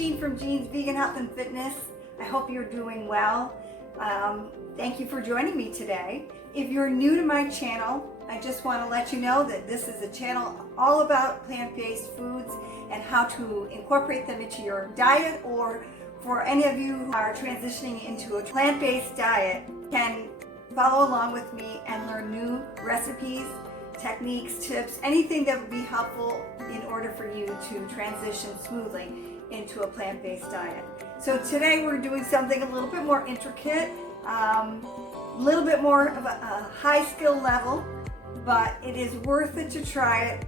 Jeanne from Jeanne's Vegan Health and Fitness. I hope you're doing well. Thank you for joining me today. If you're new to my channel, I just want to let you know that this is a channel all about plant-based foods and how to incorporate them into your diet, or for any of you who are transitioning into a plant-based diet, can follow along with me and learn new recipes, techniques, tips, anything that would be helpful in order for you to transition smoothly into a plant-based diet. So today we're doing something a little bit more intricate, a little bit more of a high skill level, but it is worth it to try it.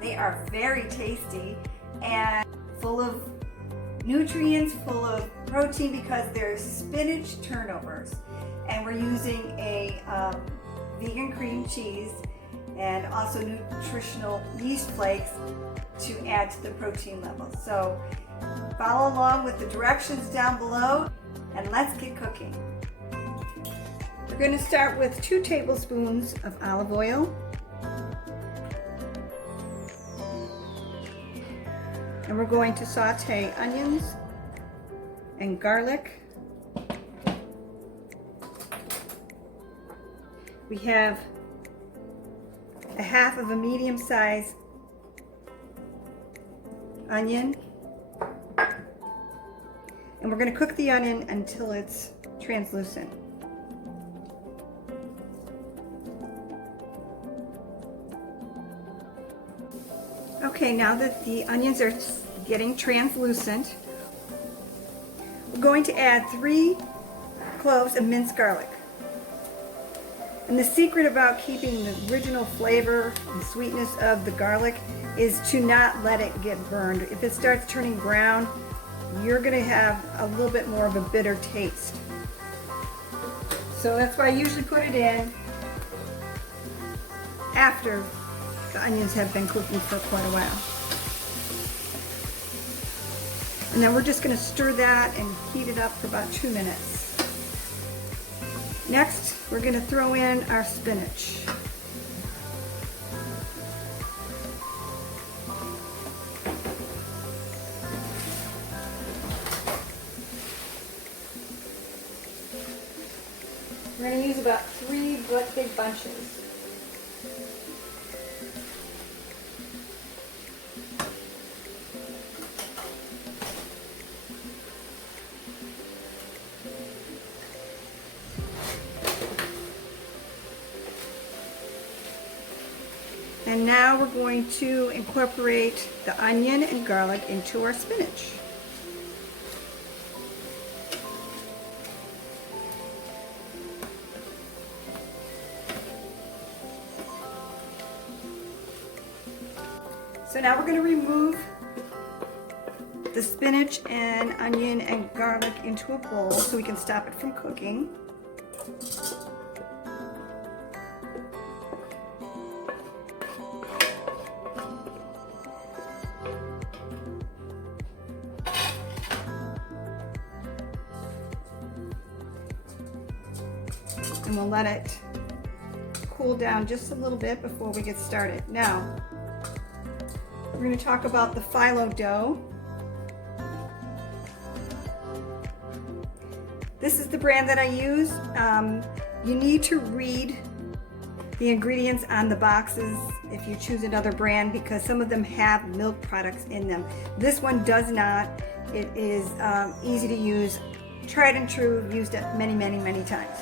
They are very tasty and full of nutrients, full of protein, because they're spinach turnovers. And we're using a vegan cream cheese and also nutritional yeast flakes to add to the protein level. So follow along with the directions down below and let's get cooking. We're going to start with 2 tablespoons of olive oil. And we're going to saute onions and garlic. We have a half of a medium-sized onion. And we're going to cook the onion until it's translucent. Okay, now that the onions are getting translucent, we're going to add 3 cloves of minced garlic. And the secret about keeping the original flavor and sweetness of the garlic is to not let it get burned. If it starts turning brown, you're going to have a little bit more of a bitter taste. So that's why I usually put it in after the onions have been cooking for quite a while. And then we're just going to stir that and heat it up for about 2 minutes. Next, we're going to throw in our spinach. We're going to use about 3 big bunches. And now we're going to incorporate the onion and garlic into our spinach. So now we're going to remove the spinach and onion and garlic into a bowl so we can stop it from cooking. And we'll let it cool down just a little bit before we get started. Now, we're going to talk about the phyllo dough. This is the brand that I use. You need to read the ingredients on the boxes if you choose another brand, because some of them have milk products in them. This one does not. It is easy to use, tried and true, used it many, many, many times.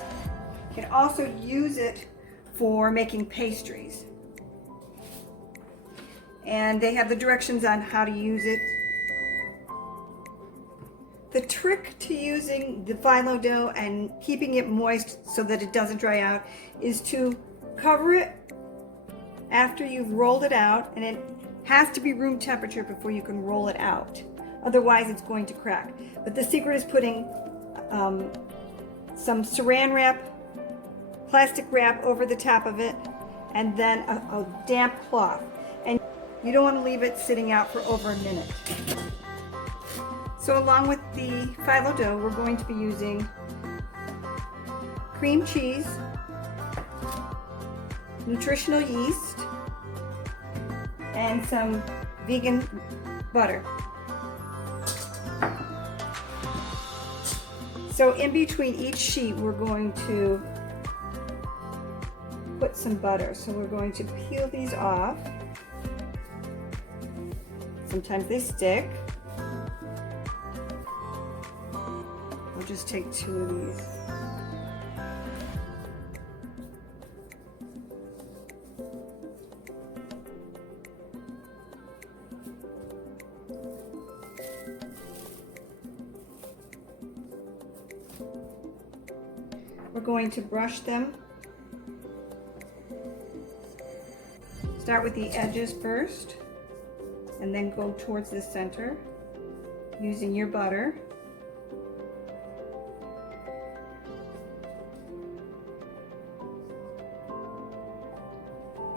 You can also use it for making pastries. And they have the directions on how to use it. The trick to using the phyllo dough and keeping it moist so that it doesn't dry out is to cover it after you've rolled it out, and it has to be room temperature before you can roll it out. Otherwise it's going to crack. But the secret is putting some saran wrap, plastic wrap over the top of it, and then a damp cloth. And you don't want to leave it sitting out for over a minute. So along with the phyllo dough, we're going to be using cream cheese, nutritional yeast, and some vegan butter. So in between each sheet, we're going to put some butter. So we're going to peel these off. Sometimes they stick. We'll just take 2 of these. We're going to brush them. Start with the edges first, and then go towards the center using your butter.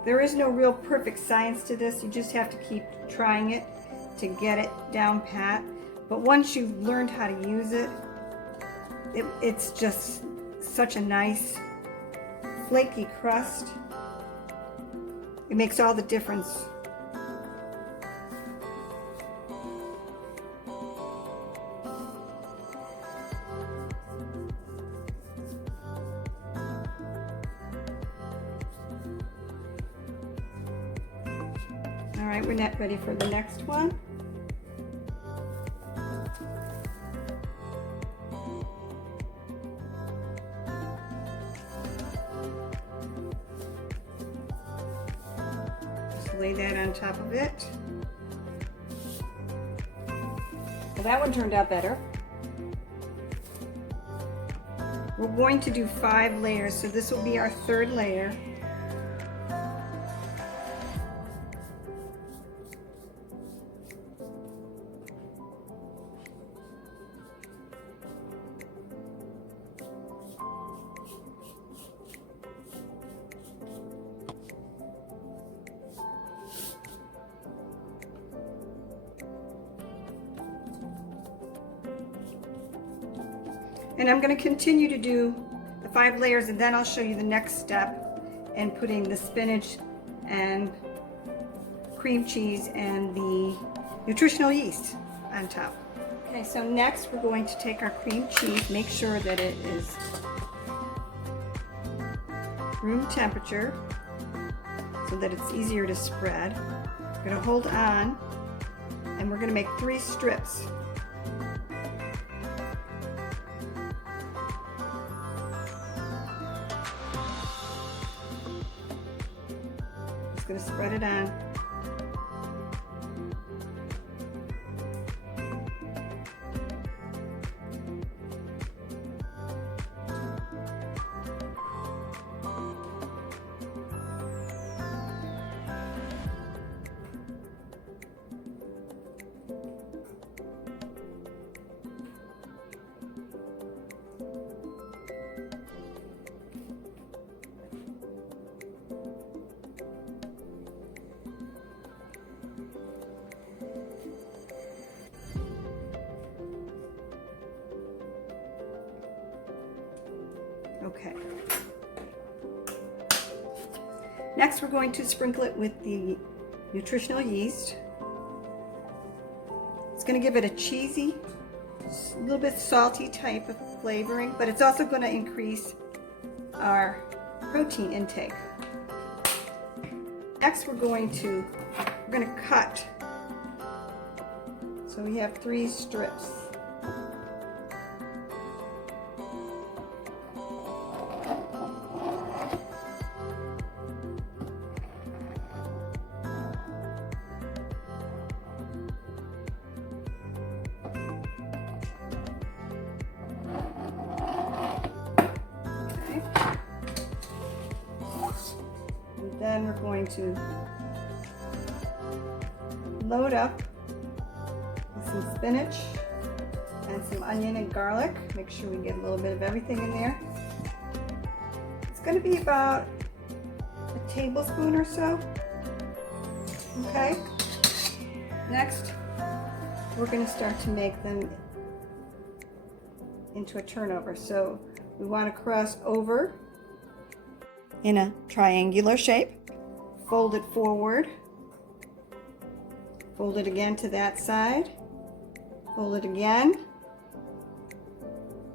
There is no real perfect science to this. You just have to keep trying it to get it down pat. But once you've learned how to use it, it's just such a nice flaky crust. It makes all the difference. All right, we're not ready for the next one. Lay that on top of it. Well, that one turned out better. We're going to do 5 layers, so this will be our 3rd layer. And I'm going to continue to do the 5 layers, and then I'll show you the next step in putting the spinach and cream cheese and the nutritional yeast on top. Okay, so next we're going to take our cream cheese, make sure that it is room temperature so that it's easier to spread. We're going to hold on, and we're going to make 3 strips. Going to spread it on. Okay. Next, we're going to sprinkle it with the nutritional yeast. It's going to give it a cheesy, a little bit salty type of flavoring, but it's also going to increase our protein intake. Next, we're going to cut. So we have 3 strips. Then we're going to load up with some spinach and some onion and garlic. Make sure we get a little bit of everything in there. It's going to be about a tablespoon or so. Okay. Next, we're going to start to make them into a turnover. So we want to cross over in a triangular shape, fold it forward, fold it again to that side, fold it again,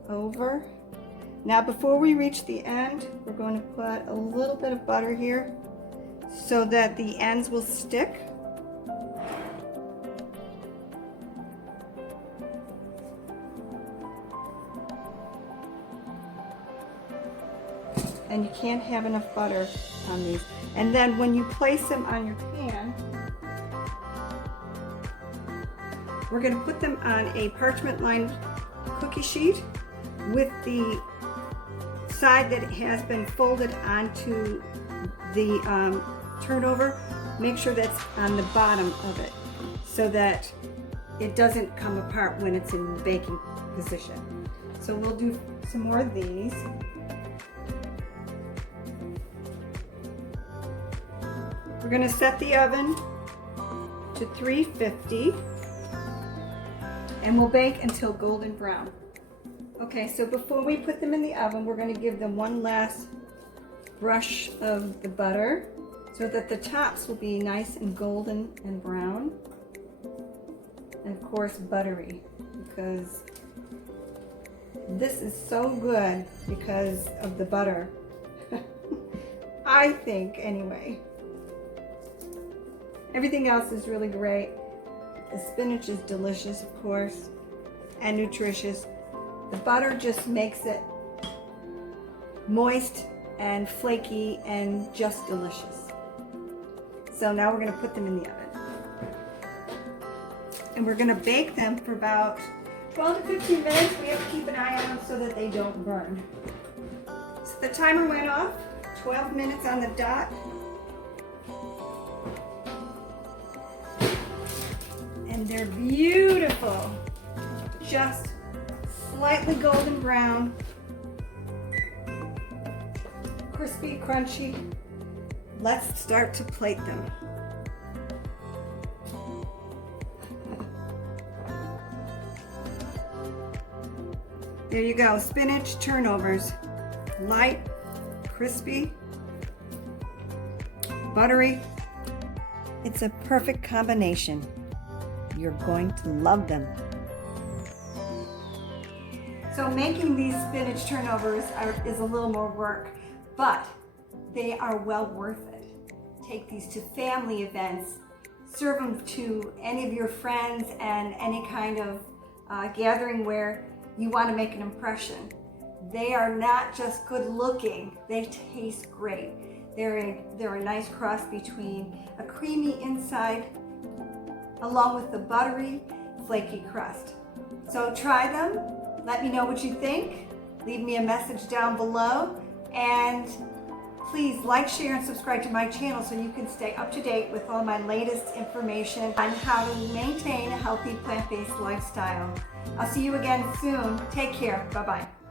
over. Now before we reach the end, we're going to put a little bit of butter here so that the ends will stick. And you can't have enough butter on these. And then when you place them on your pan, we're going to put them on a parchment lined cookie sheet with the side that has been folded onto the turnover. Make sure that's on the bottom of it so that it doesn't come apart when it's in baking position. So we'll do some more of these. We're going to set the oven to 350 and we'll bake until golden brown. Okay, so before we put them in the oven, we're going to give them one last brush of the butter so that the tops will be nice and golden and brown. And of course, buttery, because this is so good because of the butter. I think, anyway. Everything else is really great. The spinach is delicious, of course, and nutritious. The butter just makes it moist and flaky and just delicious. So now we're going to put them in the oven. And we're going to bake them for about 12 to 15 minutes. We have to keep an eye on them so that they don't burn. So the timer went off, 12 minutes on the dot. And they're beautiful. Just slightly golden brown. Crispy, crunchy. Let's start to plate them. There you go, spinach turnovers. Light, crispy, buttery. It's a perfect combination. You're going to love them. So making these spinach turnovers is a little more work, but they are well worth it. Take these to family events, serve them to any of your friends and any kind of gathering where you want to make an impression. They are not just good looking, they taste great. They're a nice cross between a creamy inside along with the buttery, flaky crust. So try them, let me know what you think, leave me a message down below, and please like, share, and subscribe to my channel so you can stay up to date with all my latest information on how to maintain a healthy plant-based lifestyle. I'll see you again soon. Take care. Bye-bye.